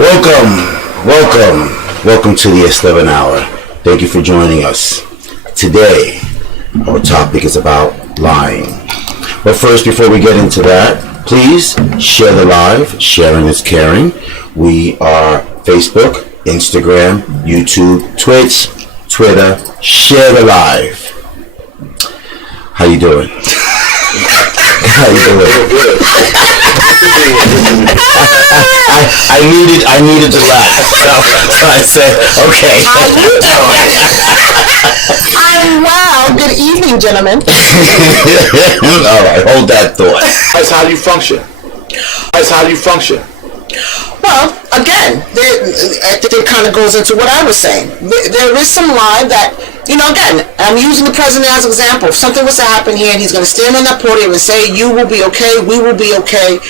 Welcome to the S11 Hour. Thank you for joining us. Today, our topic is about lying. But first, before we get into that, please share the live. Sharing is caring. We are Facebook, Instagram, YouTube, Twitch, Twitter. Share the live. How you doing? How you doing? I needed to laugh, so I said, okay. How you doing? I'm well. Good evening, gentlemen. All right, hold that thought. That's how you function. Well, again, it kind of goes into what I was saying. There is some lie that, again, I'm using the president as an example. If something was to happen here and he's going to stand on that podium and say, you will be okay, we will be okay,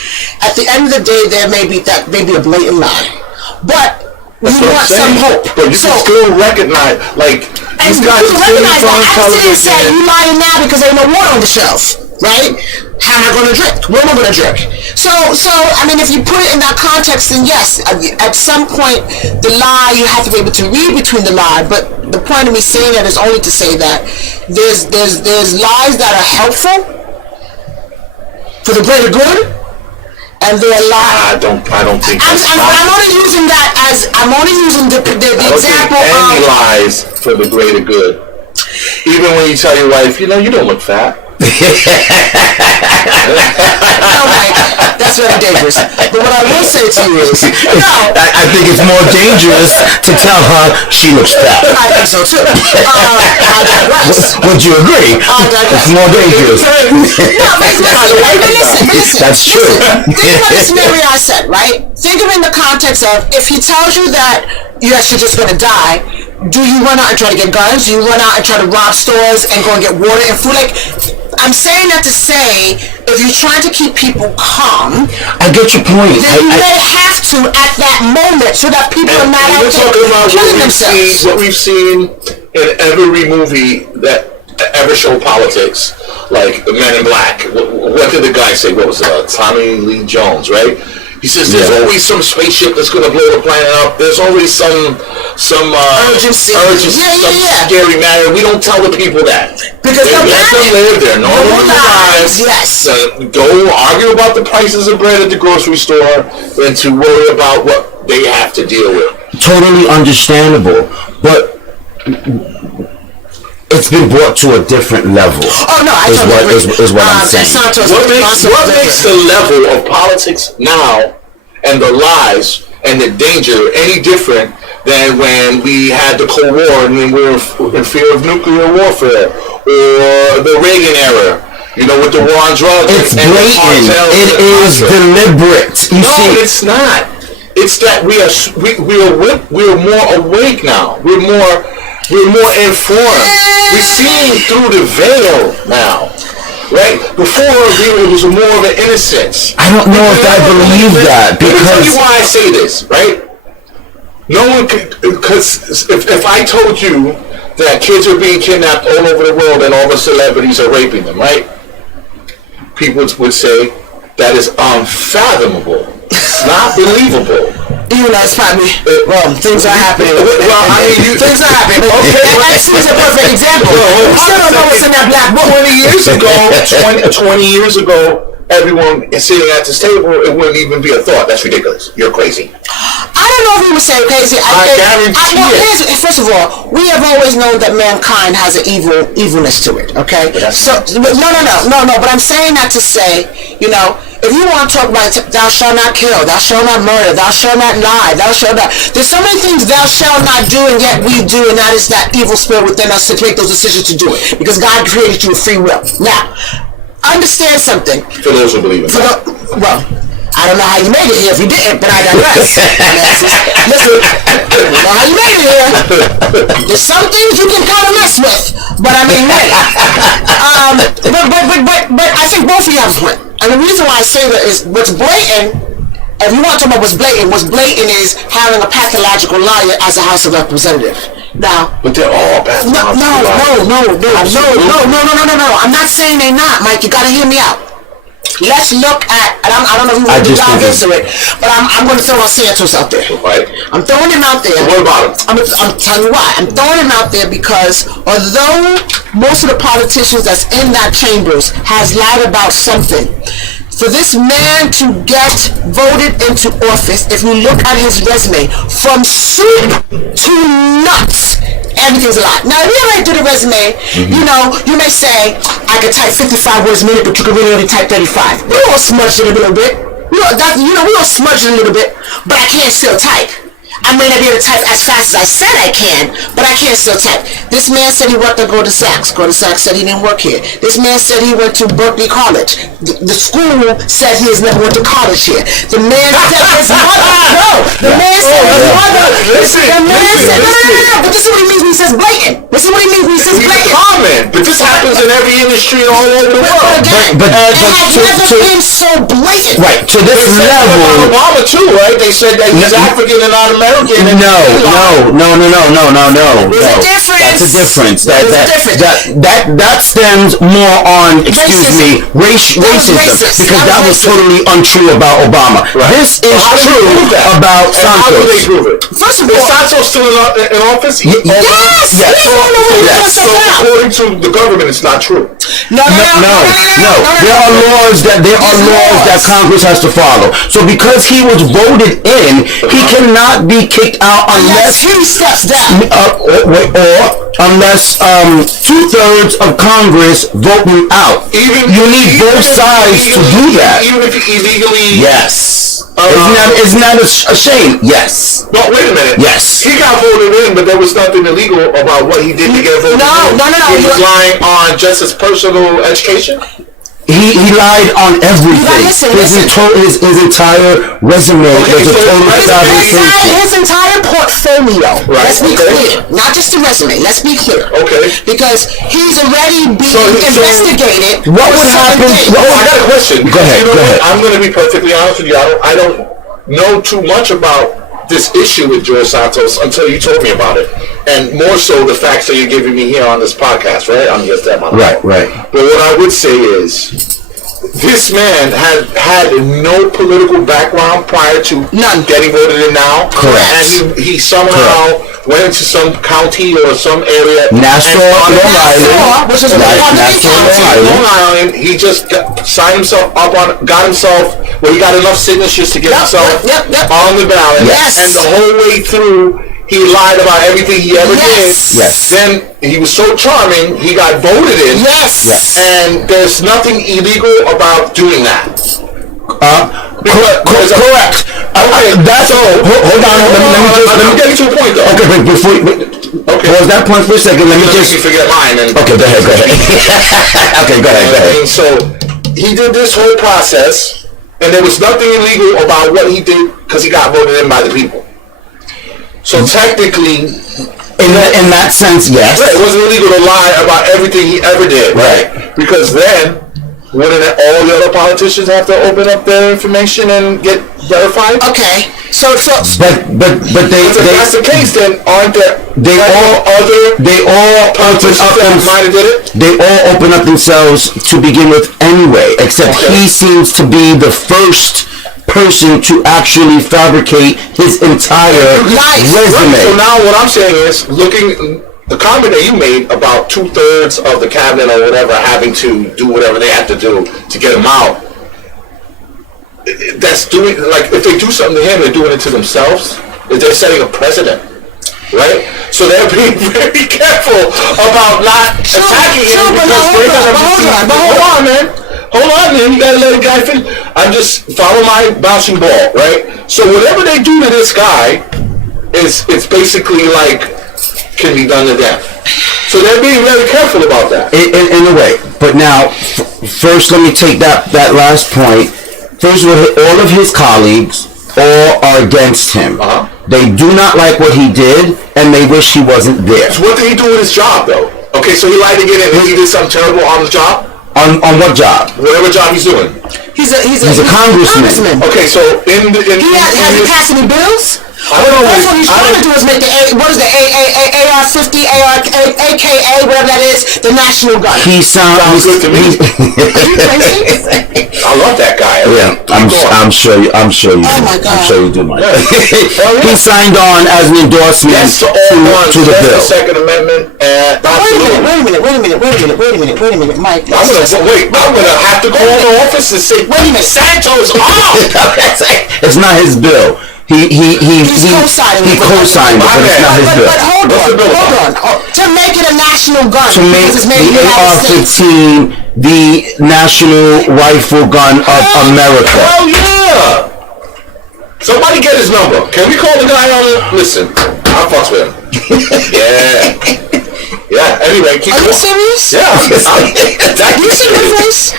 at the end of the day, there may be a blatant lie. But we want some hope. But you can still recognize, these guys are still on television. Say, you lying now because there ain't no water on the shelf, right? How am I going to drink? What am I going to drink? So, I mean, if you put it in that context, then yes, at some point, the lie, you have to be able to read between the lie. But the point of me saying that is only to say that there's lies that are helpful for the greater good, and there are lies. I don't think I'm only using that as I'm only using the example of any lies for the greater good. Even when you tell your wife, you don't look fat. That's very dangerous. But what I will say to you is, I think it's more dangerous to tell her she looks fat. I think so too. I digress. Would you agree? It's more dangerous. Listen. That's true. Think about the scenario I said, right? Think of it in the context of if he tells you that yes, you're just going to die. Do you run out and try to get guns? Do you run out and try to rob stores and go and get water and food? I'm saying that to say, if you're trying to keep people calm, I get your point. Then you may have to at that moment so that people are not out there killing themselves. What we've seen in every movie that ever showed politics, like the Men in Black. What did the guy say? What was it? Tommy Lee Jones, right? He says there's always some spaceship that's going to blow the planet up. There's always some urgency, scary matter. We don't tell the people that. Because they let them live their normal lives. Yes. Go argue about the prices of bread at the grocery store than to worry about what they have to deal with. Totally understandable. But it's been brought to a different level. Oh no, I totally agree. Is what I'm saying. What makes the level of politics now and the lies and the danger any different than when we had the Cold War and we were in fear of nuclear warfare or the Reagan era? With the war on drugs. It's blatant. It is deliberate. It's not. It's that we are more awake now. We're more informed. We're seeing through the veil now, right? Before, it was more of an innocence. I don't know if I believe that, because... Let me tell you why I say this, right? No one could... Because if I told you that kids are being kidnapped all over the world and all the celebrities are raping them, right? People would say, that is unfathomable. It's not believable. That's probably things are happening. Things are happening. Okay, X is a perfect example. I don't know what's in that black book. 20 years ago, everyone sitting at this table, it wouldn't even be a thought. That's ridiculous. You're crazy. I don't know if we would say crazy. I guarantee it. First of all, we have always known that mankind has an evilness to it. Okay, so no. But I'm saying that to say, if you want to talk about thou shalt not kill, thou shalt not murder, thou shalt not lie, thou shalt not... There's so many things thou shalt not do, and yet we do, and that is that evil spirit within us to make those decisions to do it. Because God created you with free will. Now, understand something. For those who believe in that. Well, I don't know how you made it here if you didn't, but I digress. Listen, I don't know how you made it here. There's some things you can kind of mess with, but I mean, really. But I think both of you have a point. And the reason why I say that is what's blatant, if you want to talk about what's blatant is having a pathological liar as a House of Representative. Now, but they're all pathological liars. No. I'm not saying they're not, Mike. You gotta hear me out. let's look at, and I don't know if you want to dive into it, but I'm going to throw Santos out there. Right. I'm throwing him out there. What about him? I'm telling you why. I'm throwing him out there because although most of the politicians that's in that chambers has lied about something, for this man to get voted into office, if you look at his resume, from soup to nuts, everything's a lie. Now, if you already do the resume, you know, you may say, I can type 55 words a minute, but you can really only type 35. We all smudge it a little bit. We all smudge it a little bit, but I can't still type. I may not be able to type as fast as I said I can, but I can still type. This man said he worked at Gordon Sachs. Gordon Sachs said he didn't work here. This man said he went to Berkeley College. The school said he has never went to college here. The man said his mother. No, the man said his mother. The man said no. But this is what he means when he says blatant. This is what he means when he says He's a blatant. comment, but this happens in every industry all over the world. But again, But it has never been so blatant. Right, to this They said that about level. Obama too, right? They said that he's African and not American. And No. There's a difference. That's a difference. There's a difference. That stems more on, racism, racist. because that was totally untrue about Obama. Right. This is How do they true prove that? about And how do they Santos. prove it? First of Is all, Santos still in office? yes, Yes. he ain't going nowhere. Yes. He's So gonna sit down. according to the government, it's not true. No. There are laws that Congress has to follow. So because he was voted in, he cannot be kicked out Unless unless he steps down. or unless 2/3 of Congress vote him out. You need both sides to do that. Even if he illegally. Yes. Isn't that a shame? Yes. No, wait a minute. Yes. He got voted in, but there was nothing illegal about what he did to get voted in. No. He was lying on just his personal education. He lied on everything. Listen. His entire resume was a so total his fabrication. His entire portfolio. Right, Let's be okay. clear. Not just the resume. Let's be clear. Okay. Because he's already being So- investigated. What for would certain happen- things. what Oh, I got a question. Go ahead, You know go what? ahead. I'm going to be perfectly honest with you. I don't know too much about this issue with George Santos until you told me about it, and more so the facts that you're giving me here on this podcast. Right? I'm just that my Right. But what I would say is, this man had no political background prior to None. getting voted in now. Correct. And he somehow went into some county or some area. Nassau, and Long Island. Which is Right, Republican Nassau, County. Long Island. Long Island, he just signed himself up on, he got enough signatures to get himself Yep. on the ballot. Yes. And the whole way through, he lied about everything he ever Yes. did. Yes. Then he was so charming, he got voted in. Yes. And there's nothing illegal about doing that. Correct. That's all. Hold on. Let me get to a point though. Okay, but before pause that point for a second. Let me just. You forget mine. And Okay, go ahead. Okay, go ahead. And so he did this whole process, and there was nothing illegal about what he did because he got voted in by the people. So technically, In that sense, yes. right, it wasn't illegal to lie about everything he ever did, Right. Because then, wouldn't all the other politicians have to open up their information and get verified? Okay. So But If that's the case, then aren't there they all open politicians up that might have did it? they all open up themselves to begin with anyway, except Okay. he seems to be the first person to actually fabricate his entire Life. resume. Right, so now what I'm saying is, looking, the comment that you made about 2/3 of the cabinet or whatever having to do whatever they have to do to get him out, that's doing, like, if they do something to him, they're doing it to themselves. They're setting a precedent, right? So they're being very careful about not attacking him but because they're going to hold on. hold on, man. Hold on, man. You gotta let a guy finish. I'm just follow my bouncing ball, right? So whatever they do to this guy it's basically like can be done to them. So they're being very careful about that. In a way. But now, first let me take that last point. First of all of his colleagues all are against him. Uh-huh. They do not like what he did, and they wish he wasn't there. So what did he do with his job, though? Okay, so he lied to get in. He did something terrible on the job? On what job? Whatever job he's doing. he's a He's a congressman. Okay, so Has he passed any bills? I don't know That's what he's trying to do is make the AR-50, AKA, whatever that is, the national gun. He sounds good to me. Are you crazy? I love that guy. Yeah, I'm sure you. Oh my God. I'm sure you do, Mike. Yeah. He signed on as an endorsement Yes to all guns. to the Yes to bill. the Second Amendment. Wait a minute, Mike. I'm gonna have to call the office and say, Wait a minute. Santos off. It's not his bill. He co-signing it. co-signed it, but it's not his bill. But hold What's the bill on. To make it a national gun, To make because it's made in the the United States. AR-15 the national rifle gun of America. Hell yeah! Somebody get his number. Can we call the guy on it? Listen, I fucks with him. Yeah. Yeah, anyway, keep Are you going. serious? Yeah. You see my face?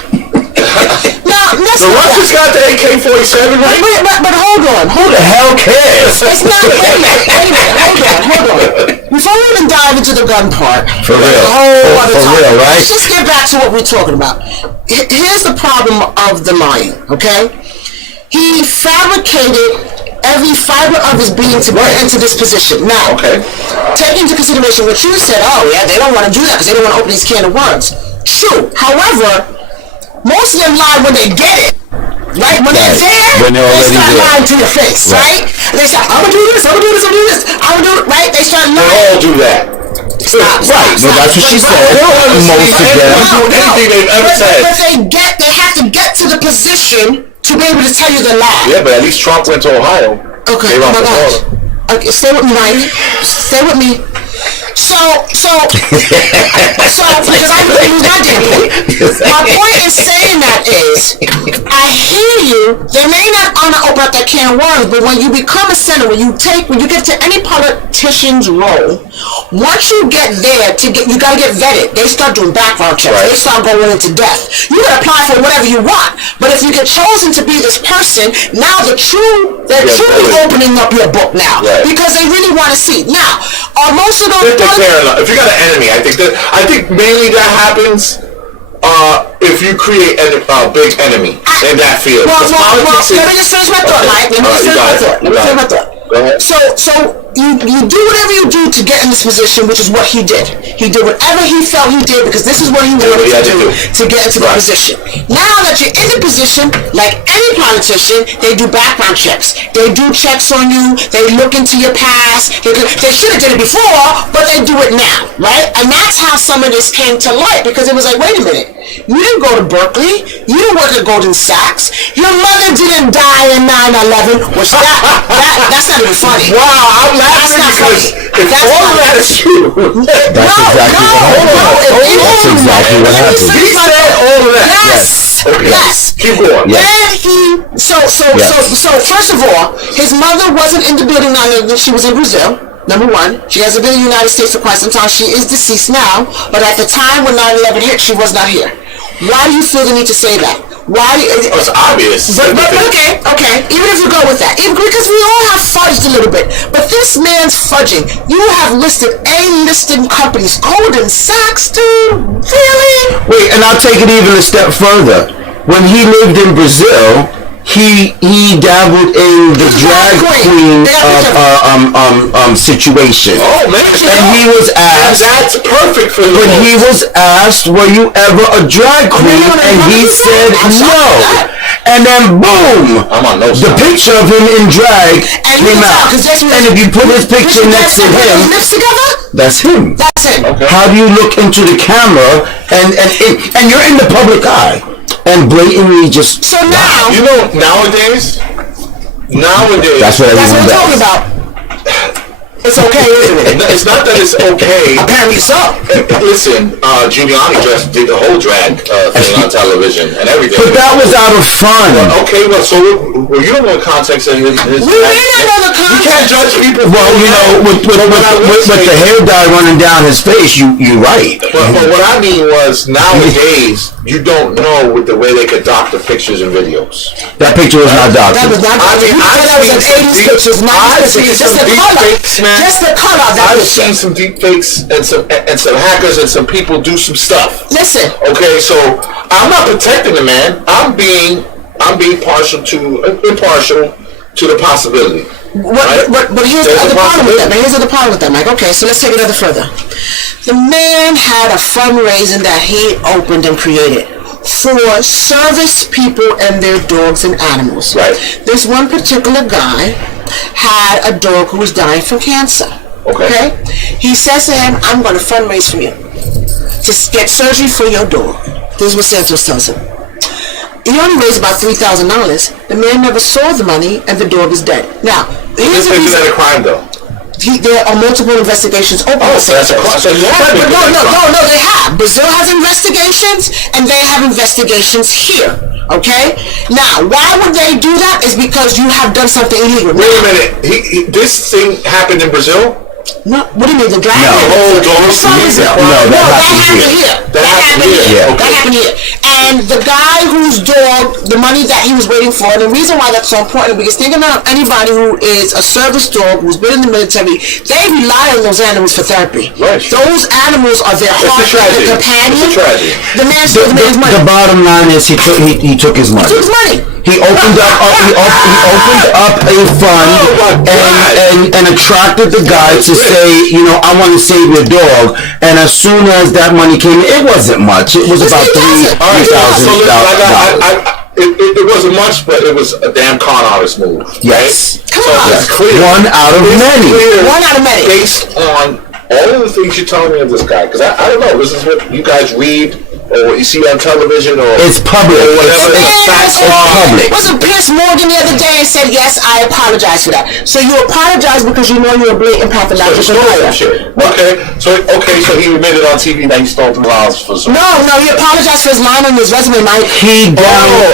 Now, The Russians got the AK-47, right? But hold on. Who the hell cares? It's not, wait a minute, hold on. Before we even dive into the gun part, For real. a whole other For topic, real, right? let's just get back to what we're talking about. Here's the problem of the lying, okay? He fabricated every fiber of his being to get into this position. Now, take into consideration what you said, oh yeah, they don't want to do that because they don't want to open these can of worms. True. However, most of them lie when they get it. Right? When they're there, When they're they already start there. lying to your face, right? They say, I'm gonna do this, I'm gonna do this, I'm gonna do this, I'm gonna do it, right? They start They lying. all do that. Stop. Right, well, that's what she said. Most Most of them. anything they've ever said. But they have to get to the position to be able to tell you the lie. Yeah, but at least Trump went to Ohio. Okay, They oh rocked my the gosh. border. Okay, stay with me, Mike. Stay with me. So, because I'm going to use my damn point. My point in saying that is, I hear you. They may not want to open up that can of worms, but when you become a senator, when you get to any politician's role, once you get there, you got to get vetted. They start doing background checks. Right. They start going into depth. You can apply for whatever you want, but if you get chosen to be this person, now they're truly opening up your book now, Right. because they really want to see. Now, are most of those If they care enough. If you got an enemy, I think mainly that happens if you create a big enemy in that field. Well, Because politics is- let me just finish my thought, Mike. Let me just finish my thought. Go ahead. So you do whatever you do to get in this position, which is what he did. He did whatever he felt he did because this is what he wanted he had to to do do. to get into the position. Now that you're in the position, like any politician, they do background checks. They do checks on you. They look into your past. They should have did it before, but they do it now, right? And that's how some of this came to light because it was like, wait a minute. You didn't go to Berkeley. You didn't work at Goldman Sachs. Your mother didn't die in 9/11, which that's not even funny. Wow, I'm laughing not because funny. if That's all not of that is true. That's exactly what happened. He said all of that. Yes. Keep going. Then so first of all, his mother wasn't in the building 9/11. She was in Brazil. Number one, she hasn't been in the United States for quite some time. She is deceased now, but at the time when 9/11 hit, she was not here. Why do you feel the need to say that? Why? It's obvious. But okay. Even if you go with that, because we all have fudged a little bit. But this man's fudging. You have listed A-listed companies, Goldman Sachs, dude. Really? Wait, and I'll take it even a step further. When he lived in Brazil, he dabbled in the drag queen situation. Oh man! And he was asked. That's perfect for But he was asked, "Were you ever a drag queen?" And he said no. And then boom, I'm on no the side. picture of him in drag And you came can tell, out. 'cause that's what- And if you put his picture next to him, lips together? that's him. That's him. Okay. How do you look into the camera and you're in the public eye and blatantly just So now, You know, nowadays, that's what that's everyone what I'm talking does. about. It's okay, isn't it? It's not that it's okay. Apparently so. Listen, Giuliani just did the whole drag thing on television and everything. But that was out of fun. Okay, well, so you don't know the context of his We may not know the You can't context. judge people. Well, you know, with the hair dye running down his face, you're right. But what I mean was, nowadays, you don't know with the way they could doctor pictures and videos. That picture was not That doctored. was not. I mean, you said that was an 80s pictures, 90s pictures. Just the color. Just the color of that I've picture. seen some deep fakes and some hackers and some people do some stuff. Listen. Okay, so I'm not protecting the man. I'm being impartial to the possibility. But here's the other problem with that. Now, here's the other problem with that, Mike. Okay, so let's take it a little further. The man had a fundraising that he opened and created for service people and their dogs and animals. Right. This one particular guy had a dog who was dying from cancer. Okay. He says to him, I'm going to fundraise for you to get surgery for your dog. This is what Santos tells him. He only raised about $3,000. The man never saw the money, and the dog is dead. Now, here's the Isn't reason. that a crime, though? There are multiple investigations open. So that's a crime. So No, they have. Brazil has investigations, and they have investigations here. Okay? Now, why would they do that? Is because you have done something illegal. Wait a minute. This thing happened in Brazil? No, what do you mean, the dragon? No, that happened here. That happened here. Okay. That happened here. And the guy whose dog, the money that he was waiting for, and the reason why that's so important, because think about anybody who is a service dog, who's been in the military, they rely on those animals for therapy. Right. Those animals are their heart, their companion. It's a tragedy. The man stole the man's money. The bottom line is he took his money. He took his money. He opened up a fund and attracted the guy to say, you know, I want to save your dog. And as soon as that money came in, it wasn't much. It was about $3,000. It wasn't much, but it was a damn con artist move. Yes. Come on. It's clear. One out of many. One out of many. Based on all of the things you're telling me of this guy, because I don't know, this is what you guys read or what you see on television or it's public. Or whatever. It's public. Wasn't Pierce Morgan the other day and said, yes, I apologize for that. So you apologize because you know you're a blatant pathological liar. Okay, so he admitted on TV that he stole $2 for some. No, he apologized for his line on his resume, Mike. He downgraded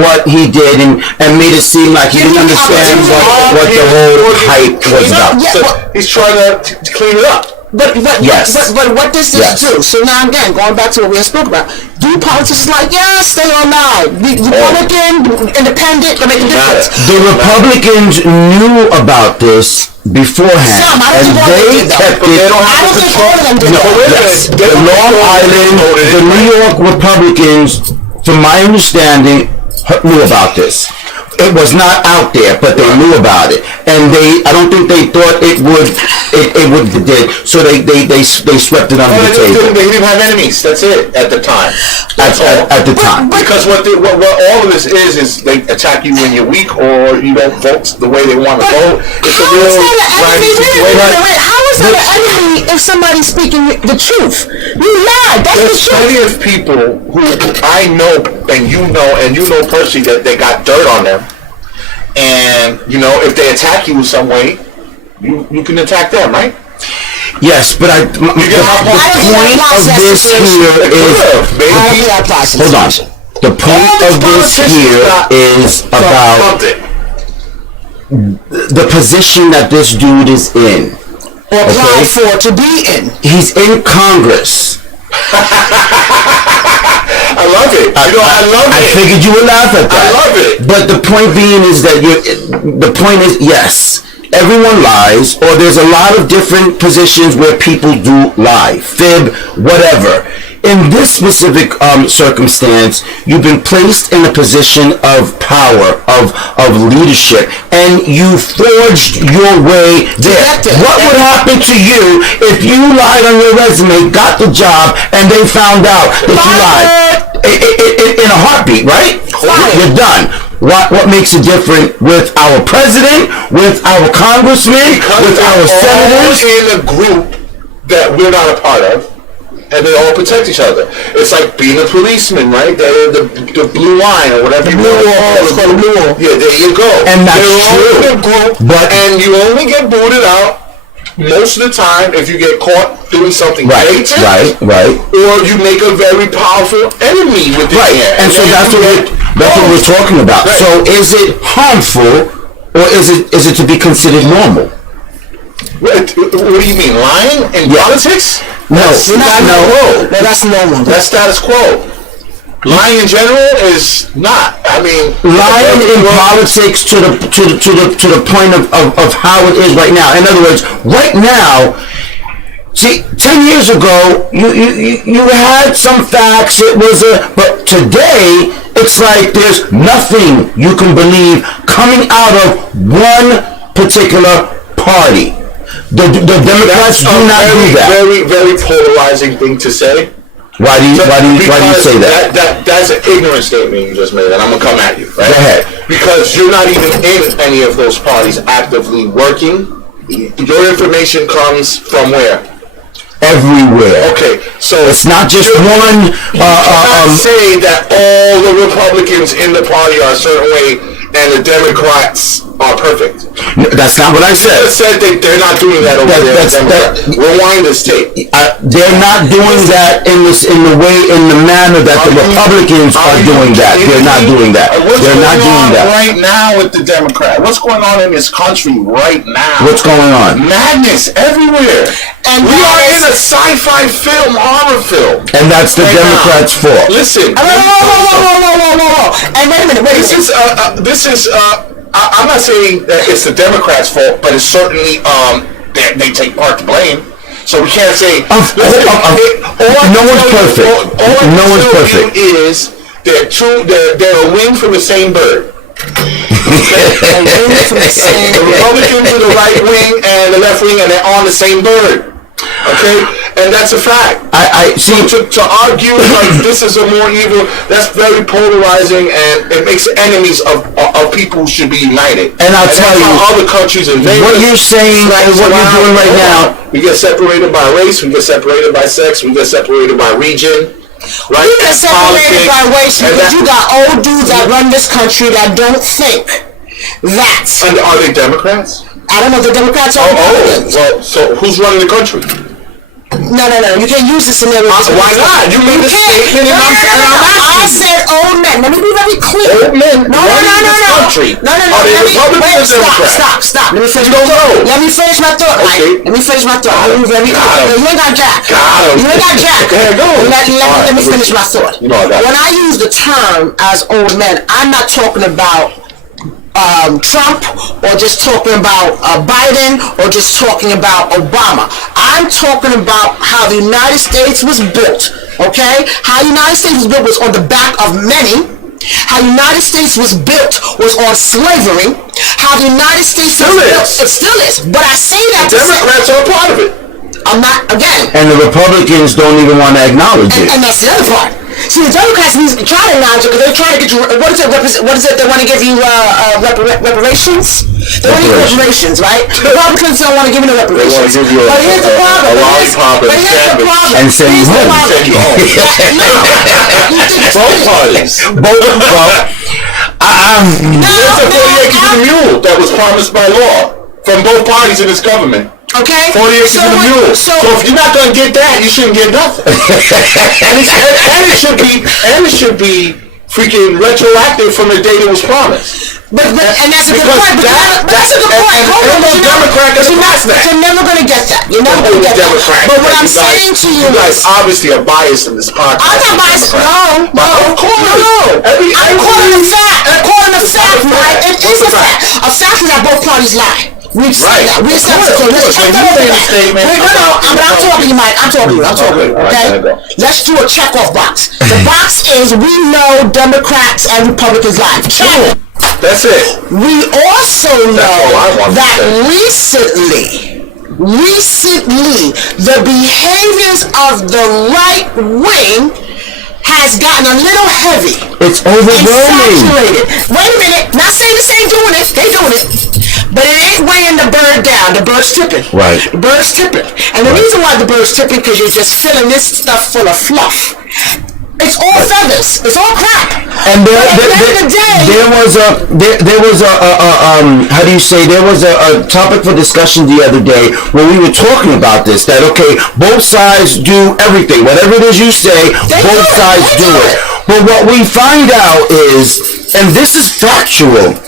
what he did and made it seem like he didn't understand what the whole hype was about. So he's trying to clean it up. But what does this do? So now again, going back to what we had spoke about, do politicians like, stay online, Republican, independent, they make a difference. The Republicans knew about this beforehand. Some, I don't think all of them did, kept it. I don't think all of them did. The Long Island, the New York Republicans, from my understanding, knew about this. It was not out there, but they knew about it, and I don't think they thought it would so they swept it under the table. They didn't have enemies. That's it at the time. At the time. Because what all of this is they attack you when you're weak or you don't vote the way they want to vote. It's a real grimy situation. How is that an enemy if somebody's speaking the truth? You lied. That's the truth. There's plenty of people who I know and you know personally that they got dirt on them. And, if they attack you in some way, you can attack them, right? Yes, but the point of this here is... Hold on. The point of this here is about the position that this dude is in. Or applied for to be in. He's in Congress. I love it. I love it. I figured you would laugh at that. I love it. But the point being is that yes, everyone lies, or there's a lot of different positions where people do lie, fib, whatever. In this specific circumstance, you've been placed in a position of power, of leadership, and you forged your way there. What would happen to you if you lied on your resume, got the job, and they found out that you lied? In a heartbeat, right? You're done. What makes it different with our president, with our congressmen, with our senators? In a group that we're not a part of. And they all protect each other. It's like being a policeman, right? The blue line or whatever you call it. Yeah, there you go. And that's true. In a group, and you only get booted out most of the time if you get caught doing something right, or you make a very powerful enemy with your hand. And so that's what we're talking about. Right. So is it harmful, or is it to be considered normal? What do you mean, lying in politics? No, that's normal. That's status quo. Lying in general is not. I mean, lying in politics to the point of how it is right now. In other words, right now, see, 10 years ago, you had some facts. But today, It's like there's nothing you can believe coming out of one particular party. The Democrats do not do that. Very, very polarizing thing to say. Why do you say that? That's an ignorant statement you just made, and I'm gonna come at you. Right? Go ahead. Because you're not even in any of those parties actively working. Your information comes from where? Everywhere. Okay, so It's not just one. You cannot say that all the Republicans in the party are a certain way and the Democrats are perfect. That's not what I You said. just said that they're not doing that over there. Rewind this tape. They're not doing that in the manner that the Republicans are doing that. They're not doing that. They're not doing that. Right now with the Democrat, what's going on in this country right now? What's going on? Madness everywhere. And we are in a sci-fi film, horror film. And that's the Democrats' fault. Listen. Whoa. And wait a minute. I'm not saying that it's the Democrats' fault, but it's certainly they take part to blame. So we can't say no one's perfect. No one's perfect. Is they're a wing from the same bird. The Republicans are the right wing and the left wing, and they're on the same bird. Okay, and that's a fact. I see. So to argue like this is a more evil, that's very polarizing, and it makes enemies of people who should be united. And I'll tell you, other countries invade what you're saying and what you're doing right now. We get separated by race, we get separated by sex, we get separated by region. Right? You get separated by race because you got old dudes that run this country that don't think that. And are they Democrats? I don't know if the Democrats are Republicans. Well, so who's running the country? No. You can't use this scenario. Why not? You made the statement and I said old men. Let me be very clear. Old men No. running this country. No. Are they Republicans or Democrats? Stop. Let me finish You don't know. Let me finish my thought, Mike. Okay. Let me finish my thought. Let me be very Got clear. him. You ain't got jack. Got him. You ain't got jack. Go ahead, go. Let me finish my thought. You know I got it. When I use the term as old men, I'm not talking about Trump, or just talking about Biden, or just talking about Obama. I'm talking about how the United States was built, okay? How the United States was built was on the back of many. How the United States was built was on slavery. How the United States was built, it still is. But I say that to say, Democrats are a part of it. I'm not, again. And the Republicans don't even want to acknowledge it. And that's the other part. See, the Democrats try to acknowledge it because they're trying to get you. What is it? They want to give you reparations. They want to give you reparations, right? Republicans don't want to give you no reparations. They want to give you but here's the problem. a lollipop But here's the problem. And send you home. Send you home. No, you think it's Both parties. There's a 40 acres and a mule that was promised by law from both parties in this government. Okay. 40 acres and a mule. So if you're not gonna get that, you shouldn't get nothing. and it should be freaking retroactive from the date it was promised. But and that's a good point. But that's a good point. And no Democrat gonna pass that. You're never gonna get that. You're never gonna get that. But what I'm saying to you guys is, obviously are biased in this podcast. I'm not biased. No. Of course. No. I'm calling a fact. I'm calling a fact, right? It is a fact. A fact is that both parties lie. We've seen that. We've seen that. So let's check that over there. I'm talking, Mike. I'm talking. Okay? Let's do a check-off box. The box is we know Democrats and Republicans lie. Check. That's it. We also know that recently, the behaviors of the right wing has gotten a little heavy. It's overwhelming. Saturated. Wait a minute. Not saying this ain't doing it. They doing it. But it ain't weighing the bird down. The bird's tipping. Right. The bird's tipping. And the reason why the bird's tipping because you're just filling this stuff full of fluff. It's all feathers. It's all crap. And there was a topic for discussion the other day when we were talking about this, that okay, both sides do everything. Whatever it is you say, both sides do it. But what we find out is, and this is factual,